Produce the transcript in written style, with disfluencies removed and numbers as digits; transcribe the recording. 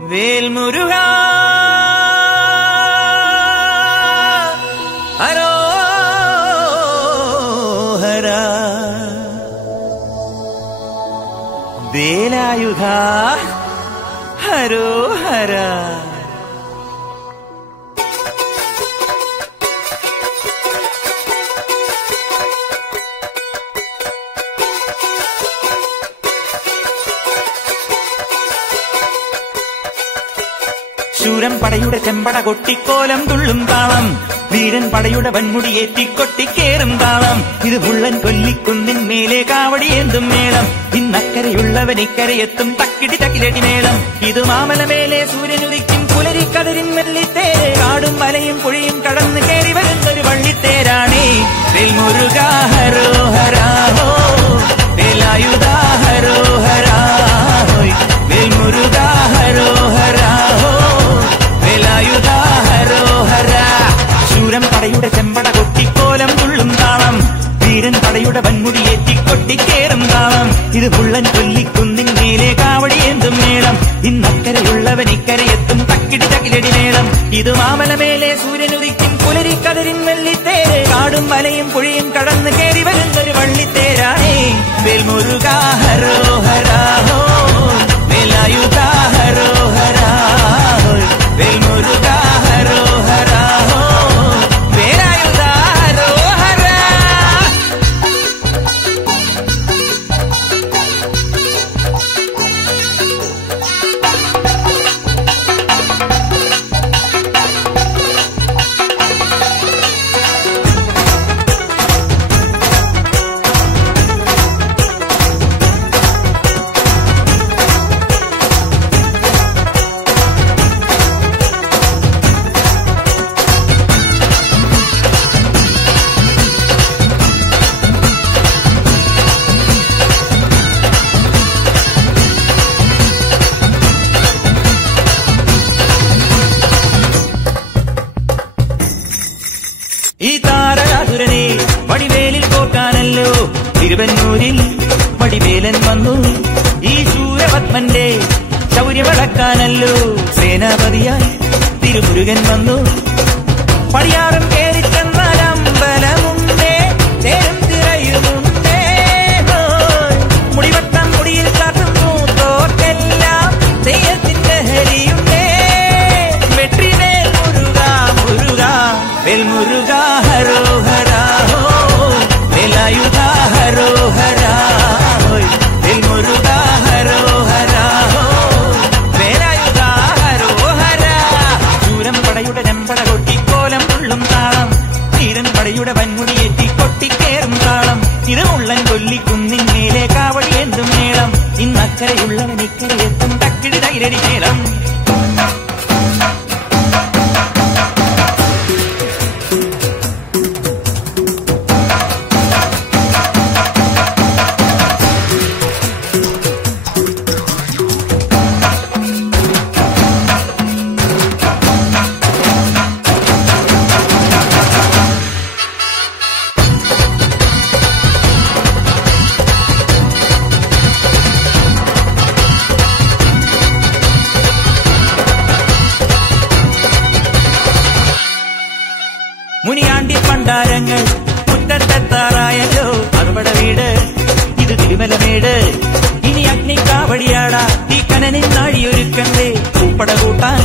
വേൽമുരുകാ ഹരോഹരാ വേലായുധാ ഹരോഹരാ. ശൂരൻ പടയുടെ ചെമ്പട കൊട്ടിക്കോലം തുള്ളും താളം, വീരൻ പടയുടെ വൻമുടിയേറ്റിക്കൊട്ടിക്കേറും താളം. ഇത് മുള്ളൻ കൊല്ലിക്കുന്നിൻ മേലെ കാവടിയേന്തും മേളം. ഇന്നക്കരയുള്ളവൻ ഇക്കരയെത്തും തക്കിടി തക്കിലടി മേളം. ഇത് മാമലമേലെ സൂര്യനുദിക്കും പുലരിക്കതിരിൻ വെള്ളിത്തേര്. കാടും മലയും പുഴയും കടന്ന് കയറി വരുന്നൊരു വള്ളിത്തേരാണേ. വേൽമുരുകാ ഹരോഹരാ ഹോ, വേലായുധാ ഹരോഹരാ ഹോയ്. വേൽമുരുകാ ഹരോഹരാ ഹോ, വേലായുധാ ഹരോഹരാ. ശൂരൻ പടയുടെ ചെമ്പട കൊട്ടിക്കോലം തുള്ളും താളം, വീരൻ പടയുടെ വൻമുടിയേറ്റിക്കൊട്ടിക്കേറും താളം. ഇത് പുള്ളൻ കൊല്ലിക്കുന്നിൻ മേലെ കാവടിയേന്തും മേളം. ഇന്നക്കരയുള്ളവൻ ഇക്കരയെത്തും തക്കിടി തകിലടി മേളം. ഇത് മാമലമേലെ സൂര്യനുദിക്കും പുലരിക്കതിരിൻ വെള്ളിത്തേര്. കാടും മലയും പുഴയും കടന്ന് കയറി വരുന്നൊരു വള്ളിത്തേരാണേ. വേൽമുരുകാ ഹരോഹരാ ഹോ, വേലായുധാ ഹരോഹരാ ഹോയ്. വേൽമുരുകാ ഹരോഹരാ ഹോ, വേലായുധാ ഹരോഹരാ. ഈ താരകാസുരനെ വടിവേലിൽ പോക്കാനല്ലോ തിരുവന്നൂരിൽ വടിവേലൻ വന്നു. ഈ ശൂരപത്മന്റെ ശൗര്യമടക്കാനല്ലോ സേനാപതിയായി തിരുമുരുകൻ വന്നു. പടിയാറും കേറി ചെന്നാൽ അമ്പലമുണ്ടേ, തേരും തിരയുമുണ്ടേ. മുടിവട്ടം മുടിയിൽ കാട്ടുന്നു തോക്കെല്ലാം തെയ്യത്തിന്റെ ഹരിയുണ്ടേ. വെട്രിവേൽ മുരുകാ മുരുകാ, വേൽമുരുകാ ഹരോഹരാ ഹോ, വേലായുധാ ഹരോഹരാ ഹോയ്. വേൽമുരുകാ ഹരോഹരാ ഹോ, വേലായുധാ ഹരോഹരാ. ശൂരൻ പടയുടെ ചെമ്പട കൊട്ടിക്കോലം തുള്ളും താളം, വീരൻ പടയുടെ വൻമുടിയേറ്റിക്കൊട്ടിക്കേറും താളം. ഇത് മുള്ളൻ കൊല്ലിക്കുന്നിൻ മേലെ കാവടിയേന്തും മേളം. ഇന്നക്കരയുള്ളവൻ ഇക്കരയെത്തും തക്കിടി തകിലടി മേളം. മുനിയാണ്ടി പണ്ടാരങ്ങൾ മുറ്റത്തെത്താറായല്ലോ. അറുപട വീട് ഇത് തിരുമലമേട്. ഇനി അഗ്നിക്കാവടിയാടാ ഈ കനനിൻ നാഴിയൊരുക്കണ്ടേ. പൂപ്പട കൂട്ടാൻ